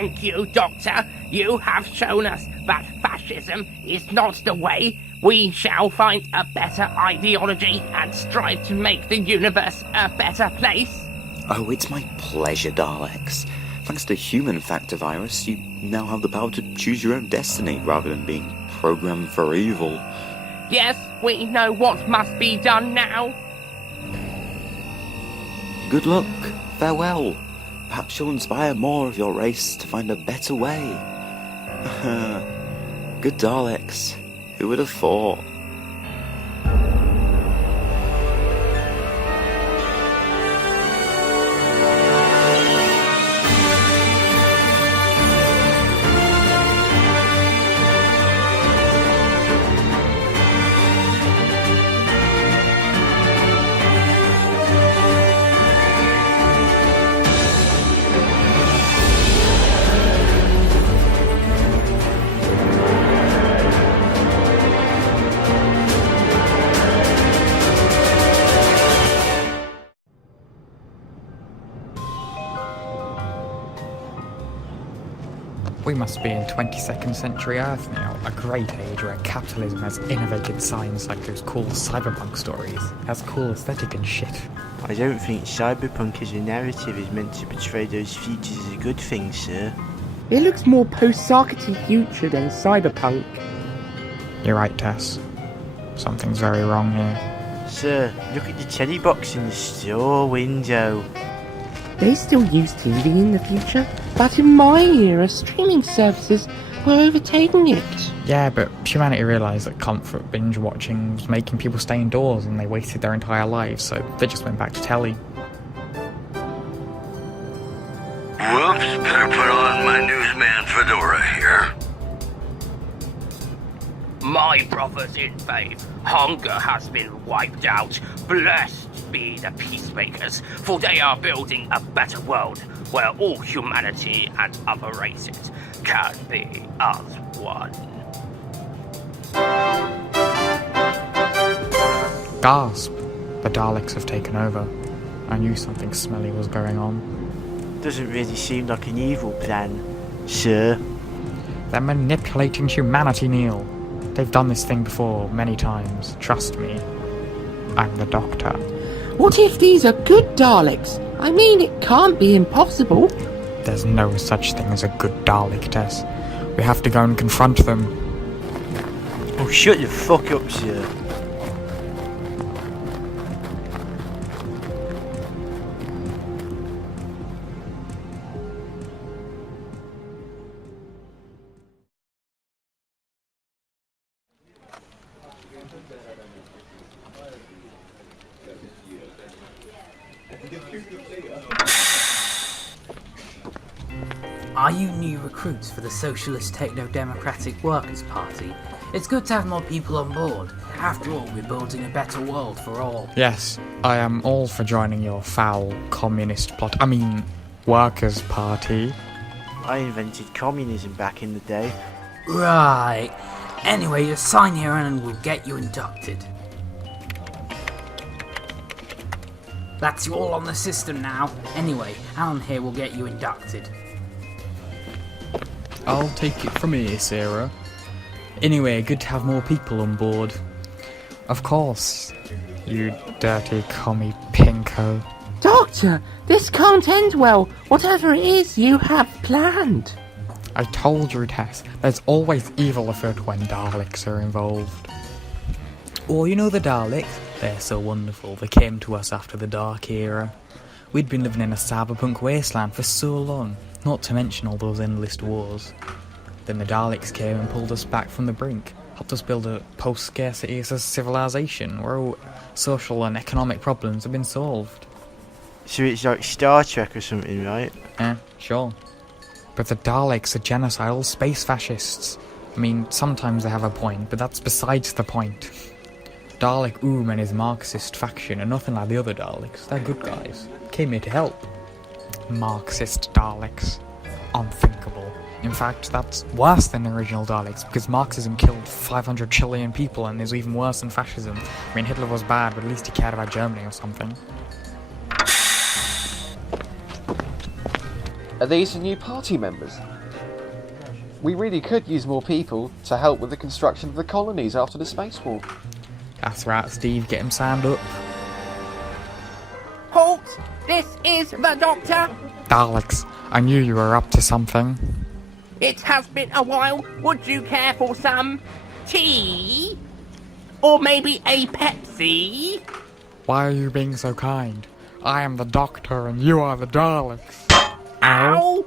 Thank you, Doctor. You have shown us that fascism is not the way. We shall find a better ideology and strive to make the universe a better place. Oh, it's my pleasure, Daleks. Thanks to human factor virus, you now have the power to choose your own destiny rather than being programmed for evil. Yes, we know what must be done now. Good luck. Farewell. Perhaps you'll inspire more of your race to find a better way. Good Daleks. Who would have thought? We must be in 22nd century Earth now, a great age where capitalism has innovated science like those cool cyberpunk stories. Has cool aesthetic and shit. I don't think cyberpunk as a narrative is meant to portray those features as a good thing, sir. It looks more post-Sarkety future than cyberpunk. You're right, Tess. Something's very wrong here. Sir, look at the telly box in the store window. They still use TV in the future, but in my era, streaming services were overtaking it. Yeah, but humanity realised that comfort binge watching was making people stay indoors and they wasted their entire lives, so they just went back to telly. Whoops, better put on my newsman fedora here. My brothers in faith, hunger has been wiped out. Blessed be the peacemakers, for they are building a better world where all humanity and other races can be as one. Gasp! The Daleks have taken over. I knew something smelly was going on. Doesn't really seem like an evil plan, sir. They're manipulating humanity, Neil. They've done this thing before, many times. Trust me. I'm the Doctor. What if these are good Daleks? I mean, it can't be impossible. There's no such thing as a good Dalek, Tess. We have to go and confront them. Oh, shut the fuck up, sir. Are you new recruits for the Socialist Techno-Democratic Workers' Party? It's good to have more people on board. After all, we're building a better world for all. Yes, I am all for joining your foul communist plot. I mean, workers' party. I invented communism back in the day. Right. Anyway, just sign here and we'll get you inducted. That's you all on the system now. Anyway, Alan here will get you inducted. I'll take it from here, Sarah. Anyway, good to have more people on board. Of course, you dirty commie pinko. Doctor, this can't end well, whatever it is you have planned. I told you, Tess, there's always evil afoot when Daleks are involved. Oh, you know the Daleks? They're so wonderful. They came to us after the Dark Era. We'd been living in a cyberpunk wasteland for so long, not to mention all those endless wars. Then the Daleks came and pulled us back from the brink, helped us build a post-scarcity civilization where all social and economic problems have been solved. So it's like Star Trek or something, right? Yeah, sure. But the Daleks are genocidal space fascists. I mean, sometimes they have a point, but that's besides the point. Dalek and his Marxist faction are nothing like the other Daleks. They're good guys. Came here to help. Marxist Daleks. Unthinkable. In fact, that's worse than the original Daleks, because Marxism killed 500 trillion people and is even worse than fascism. I mean, Hitler was bad, but at least he cared about Germany or something. Are these the new party members? We really could use more people to help with the construction of the colonies after the space war. That's right, Steve, get him signed up. Halt! This is the Doctor! Daleks, I knew you were up to something. It has been a while. Would you care for some tea? Or maybe a Pepsi? Why are you being so kind? I am the Doctor and you are the Daleks. Ow!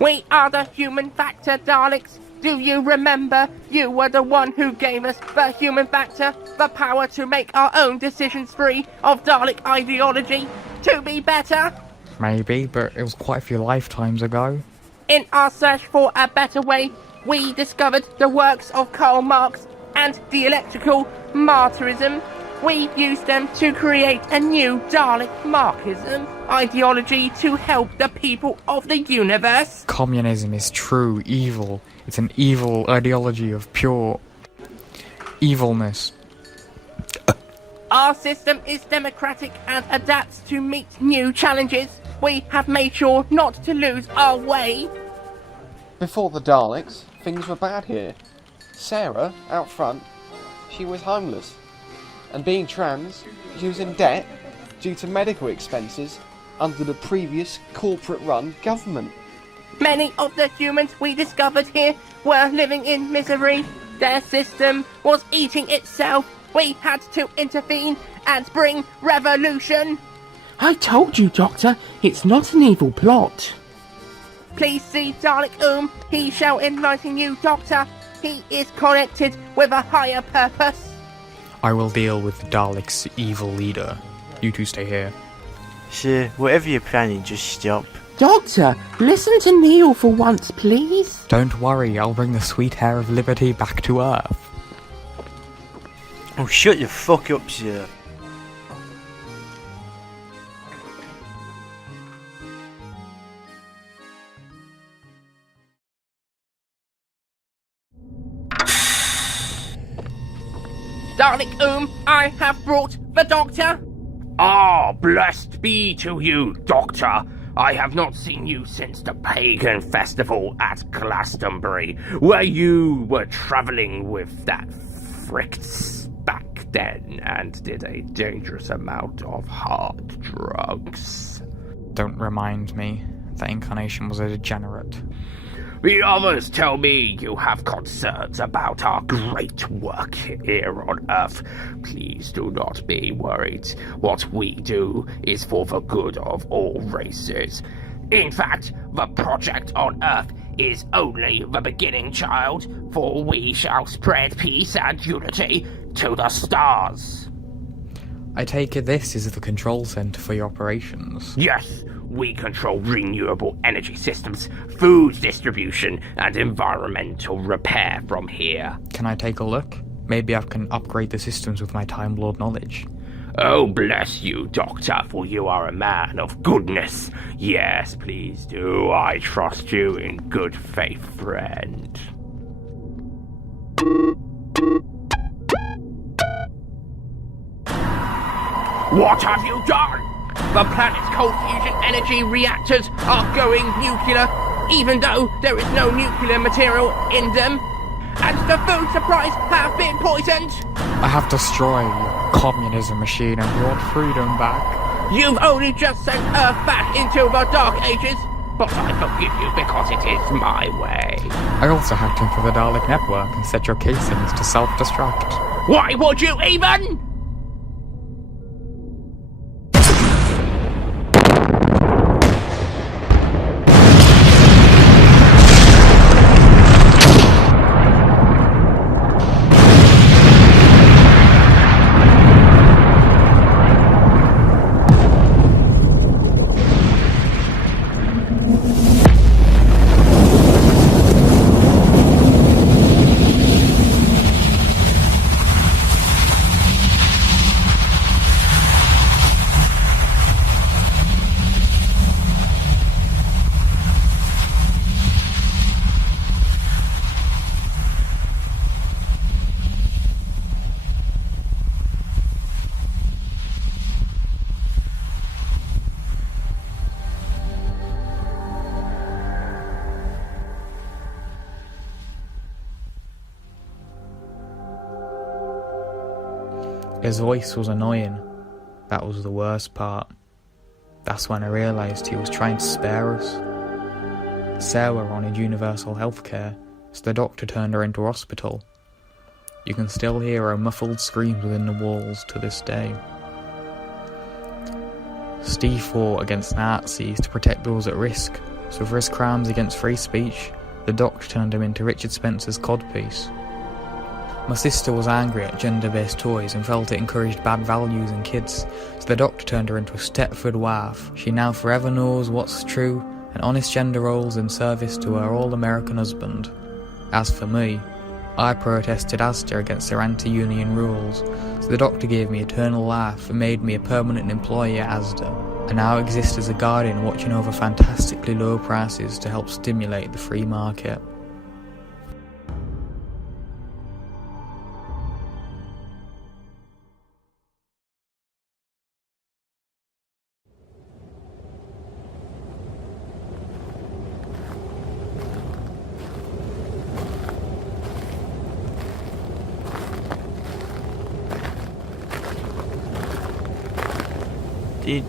We are the human factor, Daleks. Do you remember? You were the one who gave us the human factor, the power to make our own decisions free of Dalek ideology, to be better. Maybe, but it was quite a few lifetimes ago. In our search for a better way, we discovered the works of Karl Marx and dialectical martyrism. We used them to create a new Dalek Marxism ideology to help the people of the universe. Communism is true evil. It's an evil ideology of pure evilness. Our system is democratic and adapts to meet new challenges. We have made sure not to lose our way. Before the Daleks, things were bad here. Sarah, out front, she was homeless. And being trans, she was in debt due to medical expenses under the previous corporate-run government. Many of the humans we discovered here were living in misery. Their system was eating itself. We had to intervene and bring revolution. I told you, Doctor, it's not an evil plot. Please see Dalek He shall enlighten you, Doctor. He is connected with a higher purpose. I will deal with the Daleks' evil leader. You two stay here. Sir, whatever you're planning, just stop. Doctor, listen to Neil for once, please. Don't worry, I'll bring the sweet air of liberty back to Earth. Oh, shut the fuck up, sir. Dalek I have brought the Doctor. Ah, blessed be to you, Doctor. I have not seen you since the pagan festival at Glastonbury, where you were travelling with that Fricks back then and did a dangerous amount of hard drugs. Don't remind me. That incarnation was a degenerate. The others tell me you have concerns about our great work here on Earth. Please do not be worried. What we do is for the good of all races. In fact, the project on Earth is only the beginning, child, for we shall spread peace and unity to the stars. I take it this is the control center for your operations. Yes, we control renewable energy systems, food distribution, and environmental repair from here. Can I take a look? Maybe I can upgrade the systems with my Time Lord knowledge. Oh, bless you, Doctor, for you are a man of goodness. Yes, please do. I trust you in good faith, friend. What have you done? The planet's cold fusion energy reactors are going nuclear, even though there is no nuclear material in them. And the food supplies have been poisoned. I have destroyed your communism machine and brought freedom back. You've only just sent Earth back into the Dark Ages, but I forgive you because it is my way. I also hacked into the Dalek network and set your casings to self-destruct. Why would you even? doctor's voice was annoying. That was the worst part. That's when I realised he was trying to spare us. Sarah wanted universal healthcare, so the doctor turned her into a hospital. You can still hear her muffled screams within the walls to this day. Steve fought against Nazis to protect those at risk, so for his crimes against free speech, the doctor turned him into Richard Spencer's codpiece. My sister was angry at gender-based toys and felt it encouraged bad values in kids, so the doctor turned her into a Stepford wife. She now forever knows what's true and honest gender roles in service to her all-American husband. As for me, I protested Asda against their anti-union rules, so the doctor gave me eternal life and made me a permanent employee at Asda. I now exist as a guardian watching over fantastically low prices to help stimulate the free market.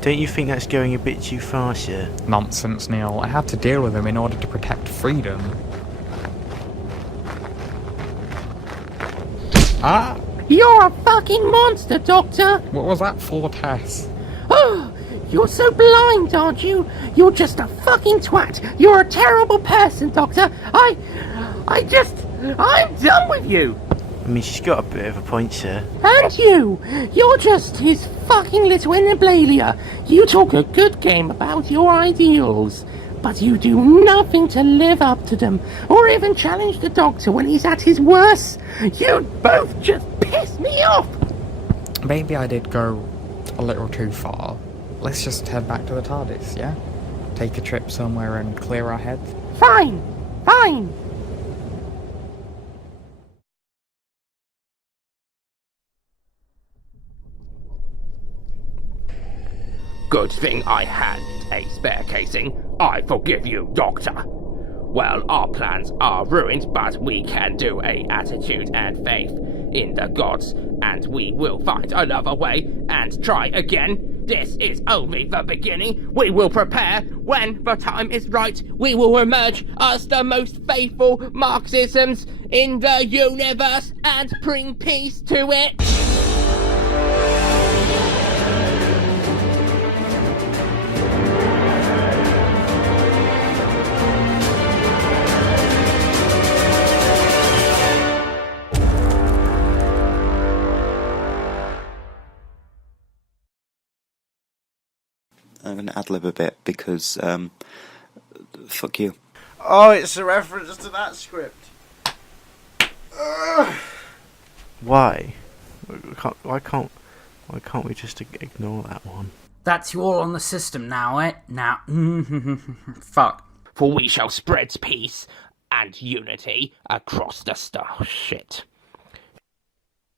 Don't you think that's going a bit too far, sir? Nonsense, Neil. I had to deal with him in order to protect freedom. Ah! You're a fucking monster, Doctor! What was that for, Tess? Oh, you're so blind, aren't you? You're just a fucking twat. You're a terrible person, Doctor. I'm done with you. I mean, she's got a bit of a point, sir. And you're just his fucking little enabler. You talk a good game about your ideals, but you do nothing to live up to them, or even challenge the Doctor when he's at his worst. You both just piss me off. Maybe I did go a little too far. Let's just head back to the TARDIS, yeah? Take a trip somewhere and clear our heads? Fine. Good thing I had a spare casing. I forgive you, Doctor. Well, our plans are ruined, but we can do a attitude and faith in the gods, and we will find another way and try again. This is only the beginning. We will prepare. When the time is right, we will emerge as the most faithful Marxisms in the universe and bring peace to it. I'm going to ad-lib a bit because, fuck you. Oh, it's a reference to that script. Why? Why can't we just ignore that one? That's you all on the system now, eh? Now, fuck. For we shall spread peace and unity across the star. Shit.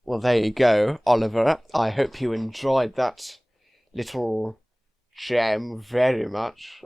Well, there you go, Oliver. I hope you enjoyed that little gem very much.